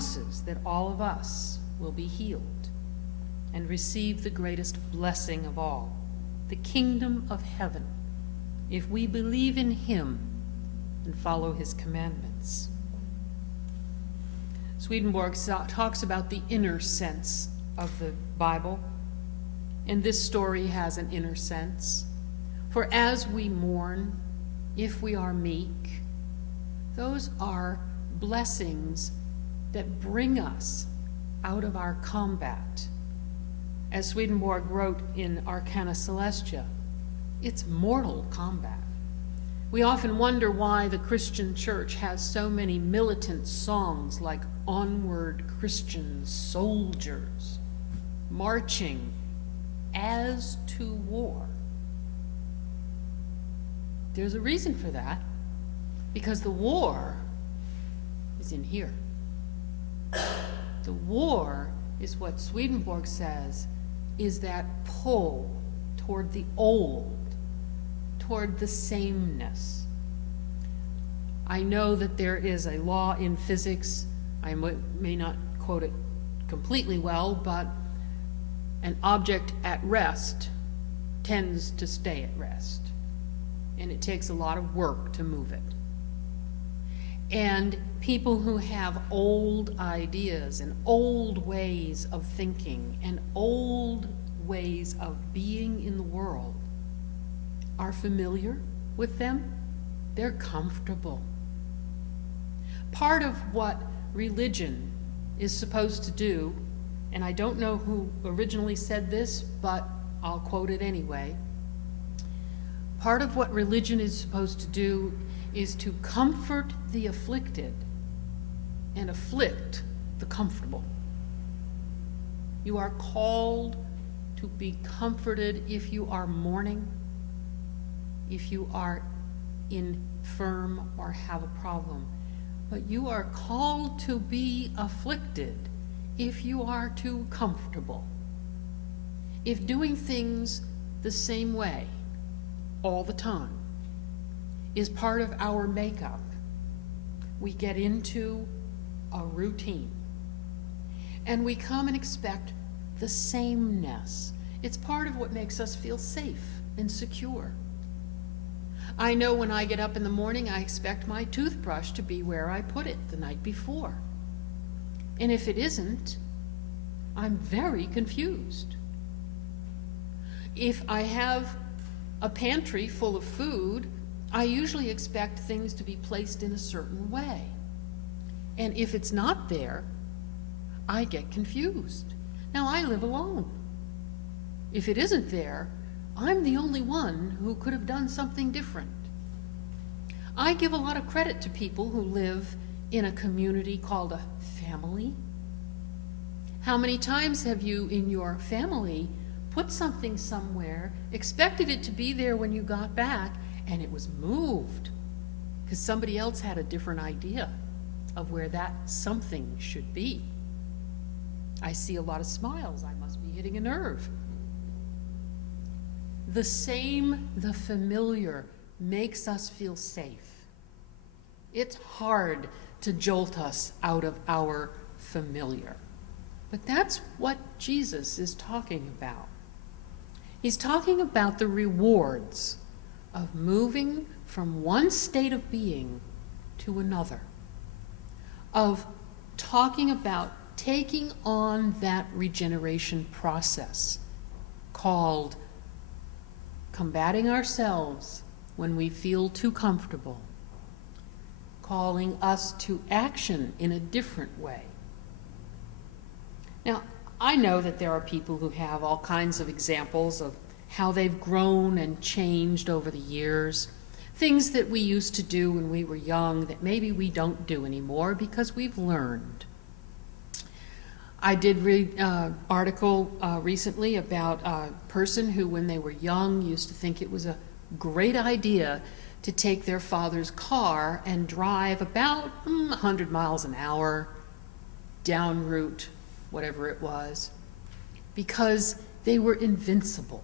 promises that all of us will be healed and receive the greatest blessing of all, the kingdom of heaven, if we believe in him and follow his commandments. Swedenborg talks about the inner sense of the Bible, and this story has an inner sense. For as we mourn, if we are meek, those are blessings that bring us out of our combat. As Swedenborg wrote in Arcana Celestia, it's mortal combat. We often wonder why the Christian church has so many militant songs like Onward Christian Soldiers, marching as to war. There's a reason for that, because the war is in here. The war is what Swedenborg says is that pull toward the old, toward the sameness. I know that there is a law in physics, I may not quote it completely well, but an object at rest tends to stay at rest, and it takes a lot of work to move it. And people who have old ideas and old ways of thinking and old ways of being in the world are familiar with them. They're comfortable. Part of what religion is supposed to do, and I don't know who originally said this, but I'll quote it anyway. Part of what religion is supposed to do is to comfort the afflicted and afflict the comfortable. You are called to be comforted if you are mourning, if you are infirm or have a problem. But you are called to be afflicted if you are too comfortable. If doing things the same way all the time is part of our makeup, we get into a routine. And we come and expect the sameness. It's part of what makes us feel safe and secure. I know when I get up in the morning, I expect my toothbrush to be where I put it the night before. And if it isn't, I'm very confused. If I have a pantry full of food, I usually expect things to be placed in a certain way. And if it's not there, I get confused. Now, I live alone. If it isn't there, I'm the only one who could have done something different. I give a lot of credit to people who live in a community called a family. How many times have you in your family put something somewhere, expected it to be there when you got back, and it was moved because somebody else had a different idea of where that something should be? I see a lot of smiles. I must be hitting a nerve. The same, the familiar, makes us feel safe. It's hard to jolt us out of our familiar. But that's what Jesus is talking about. He's talking about the rewards of moving from one state of being to another, of talking about taking on that regeneration process called combating ourselves when we feel too comfortable, calling us to action in a different way. Now, I know that there are people who have all kinds of examples of how they've grown and changed over the years, things that we used to do when we were young that maybe we don't do anymore because we've learned. I did read an article recently about a person who, when they were young, used to think it was a great idea to take their father's car and drive about 100 miles an hour down route, whatever it was, because they were invincible.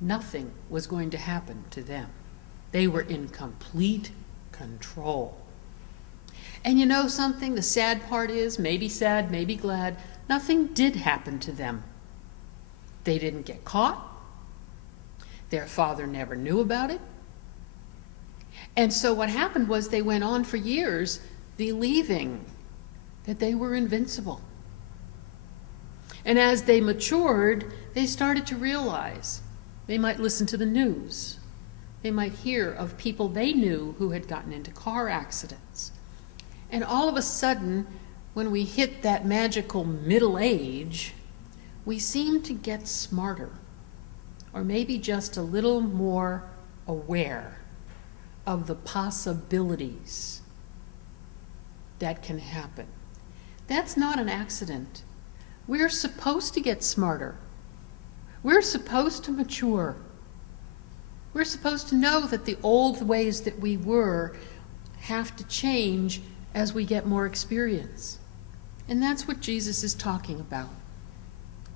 Nothing was going to happen to them. They were in complete control. And you know something? The sad part is, maybe sad, maybe glad, nothing did happen to them. They didn't get caught. Their father never knew about it. And so what happened was they went on for years believing that they were invincible. And as they matured, they started to realize they might listen to the news. They might hear of people they knew who had gotten into car accidents. And all of a sudden, when we hit that magical middle age, we seem to get smarter, or maybe just a little more aware of the possibilities that can happen. That's not an accident. We're supposed to get smarter. We're supposed to mature. We're supposed to know that the old ways that we were have to change as we get more experience. And that's what Jesus is talking about.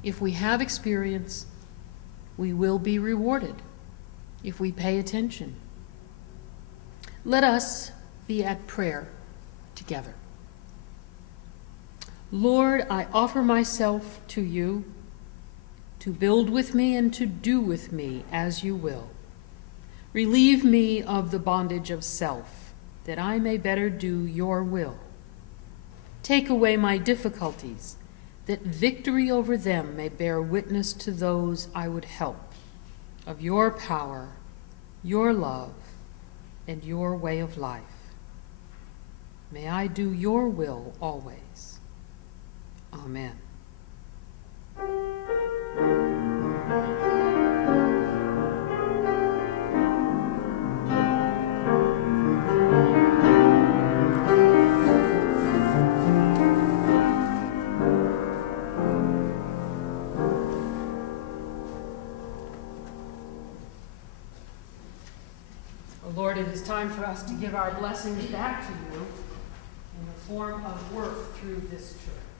If we have experience, we will be rewarded if we pay attention. Let us be at prayer together. Lord, I offer myself to you to build with me and to do with me as you will. Relieve me of the bondage of self, that I may better do your will. Take away my difficulties, that victory over them may bear witness to those I would help, of your power, your love, and your way of life. May I do your will always. Amen. Lord, it is time for us to give our blessings back to you in the form of work through this church.